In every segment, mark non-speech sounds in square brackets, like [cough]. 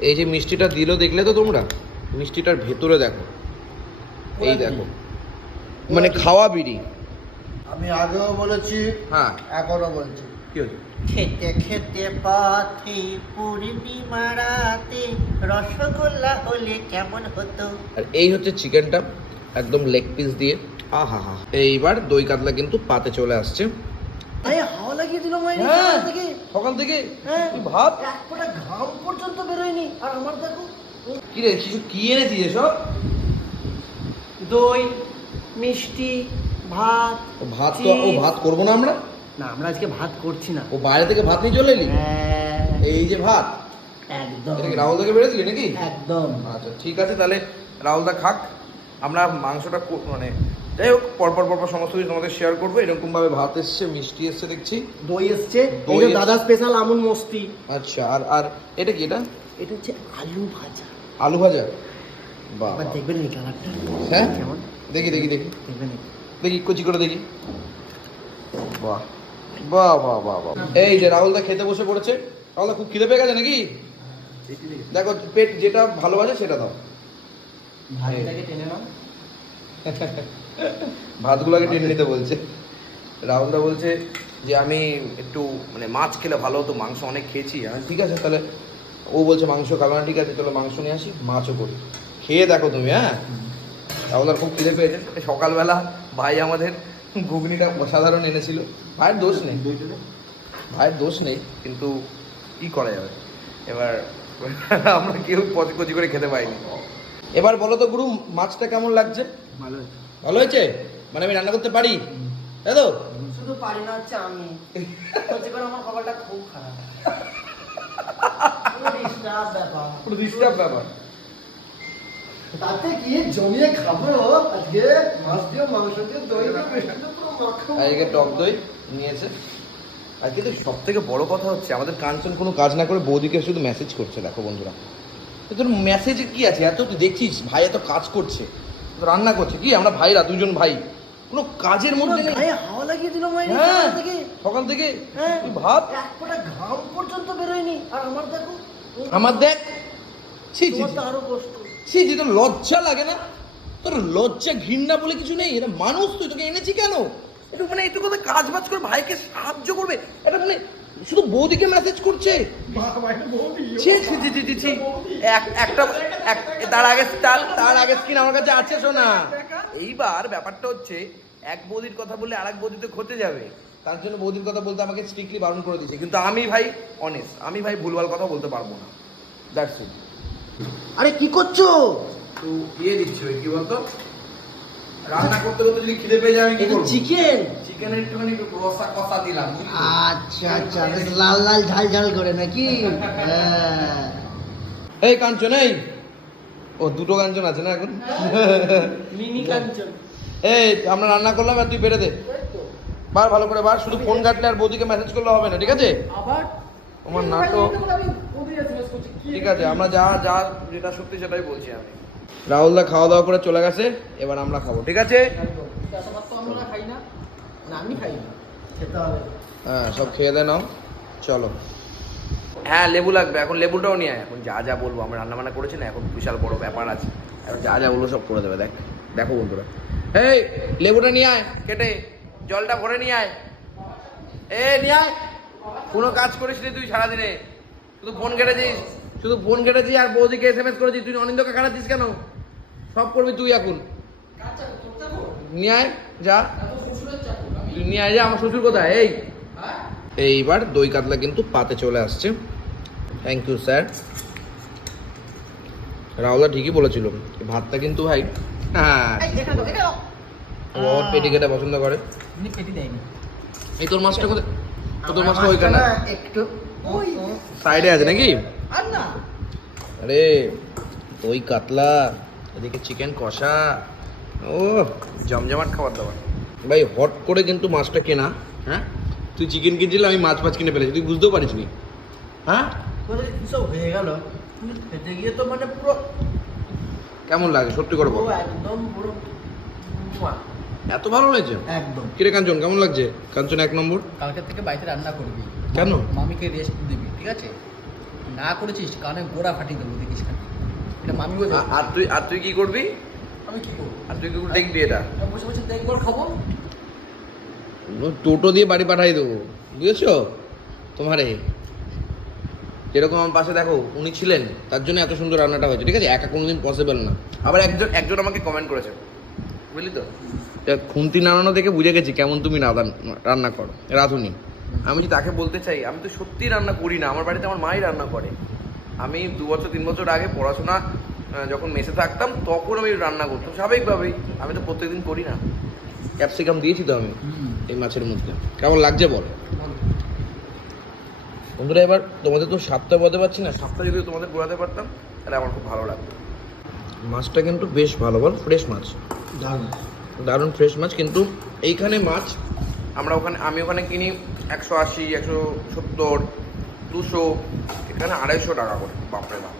এই যে মিষ্টিটা দিল দেখলে তো তোমরা? মিষ্টিটার ভেতরে দেখো। এই দেখো। মানে খাওয়া বিড়ি। আমি আগেও বলেছি হ্যাঁ। এখনও বলছি। কি হচ্ছে খেতে খেতে পথে পূর্ণিমা রাতে রসগোল্লা হলে কেমন হতো? আর এই হচ্ছে চিকেনটা একদম লেগ পিস দিয়ে। আহা হা। এইবার দই কাতলা কিন্তু পাতে চলে আসছে। আরে হাওয়া লাগিয়ে দিল মাইরি হ্যাঁ। সকাল থেকে। সকাল থেকে? হ্যাঁ। ভাব? এক ফোঁটা ঘাম পর্যন্ত বেরোয়নি। আর আমার দেখো কি রে কিছু কি এনেছিস এসব? দই মিষ্টি ভাত ভাত তো ও ভাত করব না আমরা? না আমরা আজকে ভাত করছি না। ও বাইরে থেকে ভাত নিয়ে চলে এলি? হ্যাঁ, এই যে ভাত। একদম। রাহুল থেকে বেড়েছিলি নাকি? একদম। আচ্ছা ঠিক আছে তাহলে রাহুলদা খাক। আমরা মাংসটা কো- মানে যাই হোক পরপর পরপর সমস্ত কিছু তোমাদের শেয়ার করব। এরকম ভাবে ভাত এসছে মিষ্টি এসছে দেখছি। দই এসছে। দাদা স্পেশাল আমুল মস্তি। আচ্ছা আর আর এটা কি এটা? এটা হচ্ছে আলু ভাজা। আলু ভাজা? বাহ দেখবেন এই কালারটা। হ্যাঁ? কেমন? দেখি দেখি দেখি। দেখবেন দেখি কচি করে দেখি। বাহ বাহ বাহ বাহ বাহ। এই যে রাহুলদা খেতে বসে পড়েছে। রাহুলদা খুব খিদে পেয়ে গেছে নাকি? দেখো পেট যেটা ভালোবাসে সেটা দাও। ভাতটাকে টেনে নাও। ভাতগুলোকে টেনে নিতে বলছে। রাহুলদা বলছে যে আমি একটু মানে মাছ খেলে ভালো হতো মাংস অনেক খেয়েছি। আমি ঠিক আছে তাহলে ও বলছে মাংস খাবে না ঠিক আছে তাহলে মাংস নিয়ে আসি মাছও করি। খেয়ে দেখো তুমি হ্যাঁ? রাহুলদার খুব খিদে পেয়েছে। সকালবেলা ভাই আমাদের ঘুগনিটা অসাধারণ এনেছিল। ভাইয়ের দোষ নেই। ভাইয়ের দোষ নেই কিন্তু কি করা যাবে? এবার আমরা কেউ কচি করে খেতে পাইনি। এবার বলো তো গুরু মাছটা কেমন লাগছে? ভালো ভালো হয়েছে? মানে আমি রান্না করতে পারি? তাই তো? শুধু পারি না হচ্ছে আমি। হচ্ছে করে আমার কপালটা খুব খারাপ। ডিস্টার্ব ব্যাপার। পুরো ডিস্টার্ব ব্যাপার। তাতে কি জমিয়ে খাব। আজকে মাছ দিয়ে মাংস দিয়ে দই। আজকে টক দই নিয়েছে। আর কিন্তু সব থেকে বড় কথা হচ্ছে আমাদের কাঞ্চন কোনো কাজ না করে বৌদিকে শুধু মেসেজ করছে দেখো বন্ধুরা। তো তোর মেসেজে কি আছে? এত তুই দেখছিস? ভাই এত কাজ করছে। তো রান্না করছে। কি আমরা ভাইরা দুজন ভাই? কোনো কাজের মধ্যে নেই। গায়ে হাওয়া লাগিয়ে দিল মাইরি হ্যাঁ। সকাল থেকে। সকাল থেকে? হ্যাঁ। তুই ভাব। এক ফোঁটা ঘাম পর্যন্ত বেরোয়নি। আর আমার দেখো। আমার দেখ। ছি ছি তো আরও কষ্ট। ছি ছি তোর লজ্জা লাগে না? তোর লজ্জা ঘৃণা বলে কিছু নেই? এটা মানুষ তুই তোকে এনেছি কেন? একটু মানে একটু কথা কাজ বাজ করে ভাইকে সাহায্য করবে। এটা মানে শুধু বৌদিকে মেসেজ করছে? এক- একটা এক- তার আগে তার তার আগে স্কিন আমার কাছে আছে শোনা এইবার ব্যাপারটা হচ্ছে এক বৌদির কথা বললে আরেক বৌদি তো খতে যাবে। তার জন্য বৌদির কথা বলতে আমাকে স্ট্রিক্টলি বারণ করে দিয়েছে। কিন্তু আমি ভাই অনেস্ট আমি ভাই ভুলভাল কথা বলতে পারব না। দ্যাটস ইট আরে কি করছ? তো ইয়ে দিচ্ছি ওই কি বলতো? রান্না করতে করতে যদি খিদে পেয়ে যায় আমি কি করব? চিকেন একটুখানি রসা কষা দিলাম আচ্ছা আচ্ছা বেশ লাল লাল ঝাল ঝাল করে নাকি? হ্যাঁ। এই কাঞ্চন এই। ও দুটো কাঞ্চন আছে না এখন? মিনি কাঞ্চন। এই আমরা রান্না করলাম আর তুই বেড়ে দে। বার ভালো করে বার শুধু ফোন কাটলে আর বৌদিকে মেসেজ করলে হবে না ঠিক আছে? আবার? তোমার নাটক ঠিক আছে আমরা যা যা যেটা সত্যি সেটাই বলছি আমি। রাহুলদা খাওয়া দাওয়া করে চলে গেছে এবার আমরা খাব ঠিক আছে তোমার তো আমরা খাই না না আমি খাই। খেতে হবে। হ্যাঁ সব খেয়ে দে নাও। চলো। হ্যাঁ লেবু লাগবে। এখন লেবুটাও নিয়ে আয়। এখন যা যা বলব আমরা রান্না বান্না করেছি না এখন বিশাল বড় ব্যাপার আছে। এখন যা যা বলব সব করে দেবে দেখ। দেখো বন্ধুরা। এই লেবুটা নিয়ে আয় কেটে। জলটা ভরে নিয়ে আয়। এ নিয়ে আয়। কোনো কাজ করিস নি তুই সারাদিনে। শুধু ফোন কেটেছিস। শুধু ফোন কেটেছিস আর বৌদিকে এস এম এস করেছিস তুই অনিন্দকে কাটাচ্ছিস কেন? সব করবি তুই এখন। নিয়ে আয় যা। তুই নিয়ে আয় যা আমার শ্বশুর কোথায়? এই। এইবার দই কাতলা কিন্তু পাতে চলে আসছে। থ্যাংক ইউ স্যার রাহুলদা ঠিকই বলেছিল ভাতটা কিন্তু ভাই হ্যাঁ। ও ওর পেটি কেটে পছন্দ করে। পেটি এই তোর মাছটা কোথায়? তো তোর মাছটা ওইখানে। একটু ওই সাইডে আছে নাকি? আরে দই কাতলা এদিকে চিকেন কষা। ও জমজমাট খাবার দাবার। ভাই হট করে কিন্তু মাছটা কেনা হ্যাঁ? তুই চিকেন কিনছিলি আমি মাছ মাছ কিনে ফেলেছি। তুই বুঝতেও পারিস নি হ্যাঁ সব হয়ে গেল? তুমি খেতে গিয়ে তো মানে পুরো কেমন লাগে? সত্যি করে বল। একদম পুরো এত ভালো হয়েছে? একদম। কিরে কাঞ্চন কেমন লাগছে? কাঞ্চন এক নম্বর। কালকে থেকে বাড়িতে রান্না করবি। কেন? মামিকে রেস্ট দিবি ঠিক আছে? না করেছিস কানে গোড়া ফাটিয়ে দেবো দেখিস এটা মামি আর তুই আর তুই কি করবি? আমি কি করব? আর তুই কি দেখবি এটা। বসে বসে দেখব খাব। টোটো দিয়ে বাড়ি পাঠাই দেবো। বুঝেছ? তোমারে। যেরকম আমার পাশে দেখো, উনি ছিলেন, তার জন্য এত সুন্দর রান্নাটা হয়েছে। ঠিক আছে? একা কোনোদিন পসিবল না। আবার একজন একজন আমাকে কমেন্ট করেছে। বুঝলি তো? খুন্তি নাড়ানো দেখে বুঝে গেছি কেমন তুমি রান্না করো। রাঁধুনি। আমি যদি তাকে বলতে চাই, আমি তো সত্যি রান্না করি না। আমার বাড়িতে আমার মাই রান্না করে। আমি দু বছর, তিন বছর আগে পড়াশোনা যখন মেসে থাকতাম, তখন আমি রান্না করতাম। স্বাভাবিকভাবেই। আমি তো প্রত্যেকদিন করি না। ক্যাপসিকাম দিয়েছি তো আমি? এই মাছের মধ্যে। কেমন লাগছে বল? বন্ধুরা এবার তোমাদের তো সাতটা বলতে পারছি না সাতটা যদি তোমাদের ঘোরাতে পারতাম তাহলে আমার খুব ভালো লাগতো। মাছটা কিন্তু বেশ ভালো বল ফ্রেশ মাছ। দারুণ। দারুণ ফ্রেশ মাছ কিন্তু এইখানে মাছ আমরা ওখানে আমি ওখানে কিনি একশো আশি একশো সত্তর দুশো এখানে আড়াইশো টাকা করে বাপরে বাপ।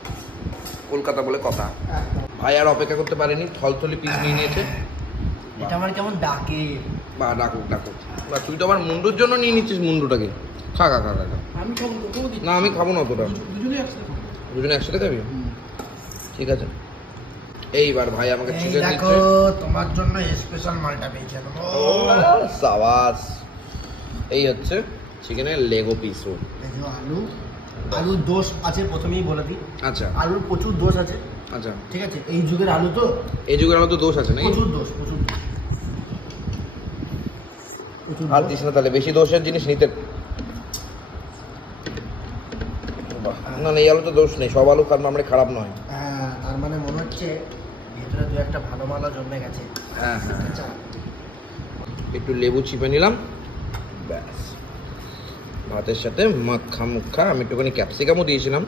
কলকাতা বলে কথা। ভাই আর অপেক্ষা করতে পারেনি থলথলি পিস নিয়ে নিয়েছে। এটা আমার কেমন ডাকে। বা ডাকুক ডাকুক। বা তুই তো আবার মুন্ডুর জন্য নিয়ে নিচ্ছিস মুন্ডুটাকে। খা খা খা খা খা। আমি না আমি খাব না অতটা। দুজনে একসাথে খাবি? ঠিক আছে। এইবার ভাই আমাকে এই চিকেন দেখো দিচ্ছে। তোমার জন্য স্পেশাল মালটা পেয়েছি সাবাস। এই হচ্ছে চিকেনের লেগো দেখো আলু। আলুর দোষ আছে প্রথমেই বলে দিই। আচ্ছা। আলুর প্রচুর দোষ আছে। আচ্ছা। ঠিক আছে এই যুগের আলু তো? এই যুগের আলো তো দোষ আছে নাকি? প্রচুর দোষ প্রচুর দোষ। প্রচুর আর। দিস না তাহলে। বেশি দোষের জিনিস নিতে না। না এই আলু তো দোষ নেই। সব আলু খান আমরা খারাপ নয়। হ্যাঁ তার মানে মনে হচ্ছে ভেতরে দু একটা ভালো মালা জন্মে গেছে। হ্যাঁ হ্যাঁ। একটু লেবু চিপে নিলাম। ব্যাস। ভাতের সাথে মাখা মুখা। আমি একটুখানি ক্যাপসিকামও দিয়েছিলাম।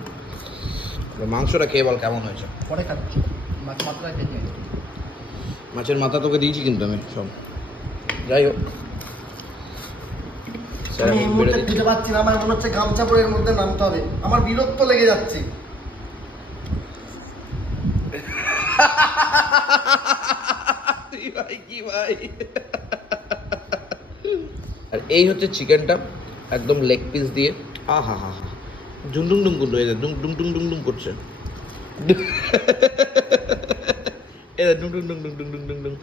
মাংসটা খেয়ে বল কেমন হয়েছে। পরে খাচ্ছি। মাছ মাত্রা মাছের মাথা তোকে দিয়েছি কিন্তু আমি সব যাই হোক। আমি আমি এই মুহূর্তে খুঁজে পাচ্ছি না আমার মনে হচ্ছে গামছা পরে এর মধ্যে নামতে হবে। আমার বিরক্ত লেগে যাচ্ছে। [laughs] তুই ভাই কি ভাই? আর এই হচ্ছে চিকেনটা একদম লেগ পিস দিয়ে। আ হা হা। হা ডুম ডুম ডুম করল এদের ডুম ডুম ডুম ডুম ডুম করছে [laughs] এদের ডুম ডুম ডুম ডুম ডুম ডুম ডুম ডুম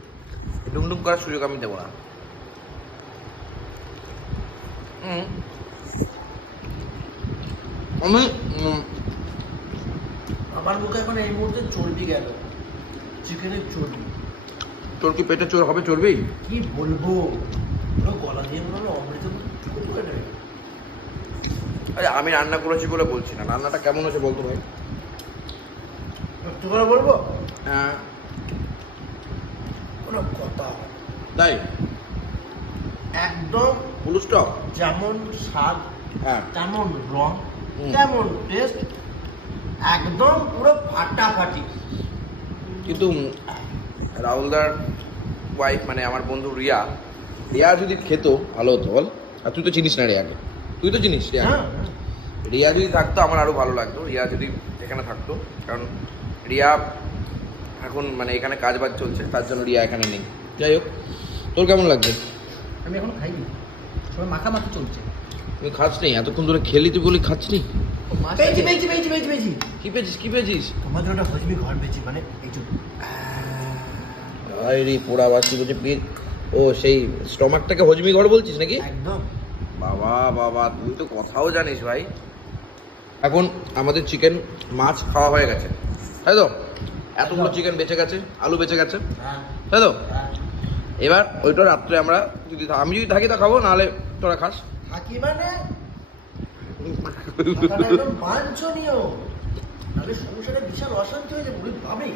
ডুম ডুম করার সুযোগ আমি দেবো না। আমি আমার মুখে এখন এই মুহূর্তে চর্বি গেল। চিকেনের চর্বি। তোর কি পেটে চোর হবে চর্বি? কি বলব? পুরো গলা দিয়ে মনে অমৃত আরে আমি রান্না করেছি বলে বলছি না। রান্নাটা কেমন হয়েছে বলতো ভাই? একটু করে বলব? হ্যাঁ। কোনো কথা তাই? একদম ফুল স্টপ যেমন স্বাদ হ্যাঁ। তেমন রং। তেমন টেস্ট একদম পুরো ফাটাফাটি। কিন্তু রাহুলদার ওয়াইফ মানে আমার বন্ধু রিয়া রিয়া যদি খেতো ভালো হতো বল। আর তুই তো চিনিস না রিয়াকে। তুই তো চিনিস রিয়া হ্যাঁ। রিয়া যদি থাকতো আমার আরও ভালো লাগতো। রিয়া যদি এখানে থাকতো কারণ রিয়া এখন মানে এখানে কাজ বাজ চলছে তার জন্য রিয়া এখানে নেই। যাই হোক তোর কেমন লাগছে আমি এখনও খাইনি। সবাই মাখামাখি চলছে। তুই খাস নি? এতক্ষণ ধরে খেলি তুই বলি খাচ্ছি নি? ও মাছ পেয়েছি পেয়েছি পেয়েছি পেয়েছি পেয়েছি। কি পেয়েছিস কি পেয়েছিস? তোমার জন্য একটা হজমি ঘর পেয়েছি মানে এই যে আরে পোড়া বাসি বলছে পেট। ও সেই স্টমাকটাকে হজমি ঘর বলছিস নাকি? একদম। বাবা বাবা তুই তো কথাও জানিস ভাই। এখন আমাদের চিকেন মাছ খাওয়া হয়ে গেছে। তাই তো? এতগুলো চিকেন বেঁচে গেছে আলু বেঁচে গেছে। হ্যাঁ। তাই তো? হ্যাঁ। এবার ওইটা রাত্রে আমরা যদি আমি যদি থাকি তা খাব নাহলে তোরা খাস। থাকি মানে? বাঞ্ছনীয়। নাহলে সংসারে বিশাল অশান্তি হয়ে যাবে ভাবে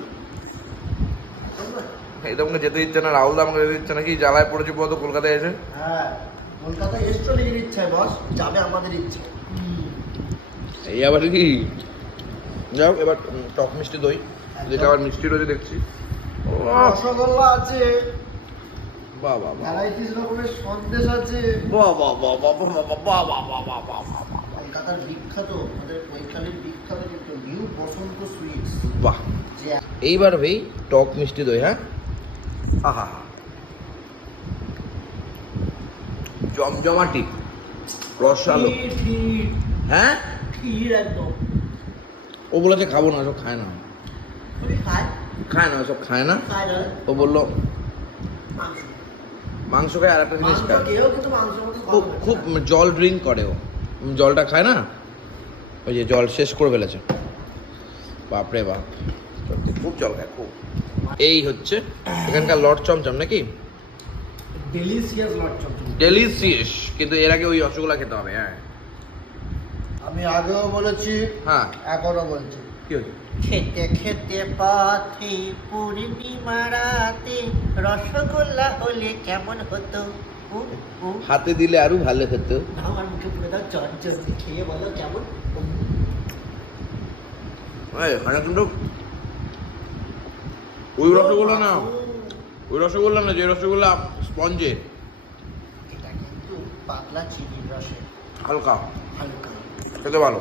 এই তো আমাকে যেতে না রাহুল আমাকে যেতে না কি জ্বালায় পড়েছে বলতো কলকাতায় এসে। হ্যাঁ কলকাতায় এস্ট্রোলজির ইচ্ছায় বস যাবে আমাদের ইচ্ছে। এই আবার কি? এবার টক মিষ্টি দই। যেটা আবার মিষ্টি রয়েছে দেখছি। ও রসগোল্লা আছে। সন্দেশ আছে কলকাতার বিখ্যাত বিখ্যাত বসন্ত বাহ এইবার ভাই টক মিষ্টি দই হ্যাঁ জমজমাটি রসালো হ্যাঁ ক্ষীর একদম ওগুলোতে খাব না সব খায় না খায় না সব খায় না ও বলল মাংস খায় আর একটা জিনিস খায়। খুব খুব জল ড্রিঙ্ক করে ও। জলটা খায় না? ওই যে জল শেষ করে ফেলেছে। বাপরে বাপ। সত্যি খুব জল খায় খুব। এই হচ্ছে এখানকার লট চমচম নাকি? ডেলিসিয়াস লট চমচম। ডেলিসিয়াস কিন্তু এর আগে ওই রসগোল্লা খেতে হবে হ্যাঁ। আমি আগেও বলেছি হ্যাঁ। এখনও বলছি। কি হচ্ছে খেতে খেতে পথে পূর্ণিমা রাতে রসগোল্লা হলে কেমন হতো? উ, উ। হাতে দিলে আরও ভালো হতো। আমার মুখে পুরো দাও চট চট খেয়ে বলো কেমন? এখানে কিন্তু ওই রসগোল্লা না। ওই রসগোল্লা না যে রসগোল্লা স্পঞ্জের এটা কিন্তু পাতলা চিনির রসে। হালকা। হালকা। খেতে ভালো।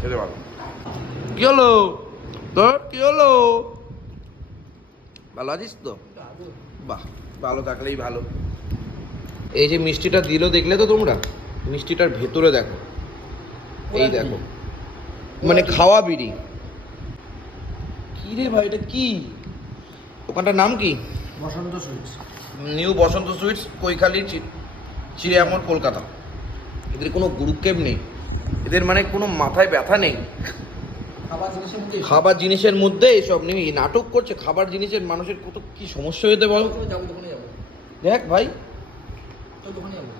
খেতে ভালো। কি হলো? তোর কি হলো? ভালো আছিস তো? বাহ ভালো থাকলেই ভালো। এই যে মিষ্টিটা দিল দেখলে তো তোমরা? মিষ্টিটার ভেতরে দেখো। এই দেখো। মানে খাওয়া বিড়ি। কি রে ভাই এটা কি? দোকানটার নাম কি? Basanta sweets. New Basanta sweets Kaikhali Chiriamore Kolkata. এদের কোনো গুরুক্ষেপ নেই। এদের মানে কোনো মাথায় ব্যথা নেই। খাবার জিনিসের মধ্যে খাবার জিনিসের মধ্যে এসব নেই। নাটক করছে খাবার জিনিসের মানুষের কত কি সমস্যা হতে বল দেখ ভাই। তো দোকানে যাব।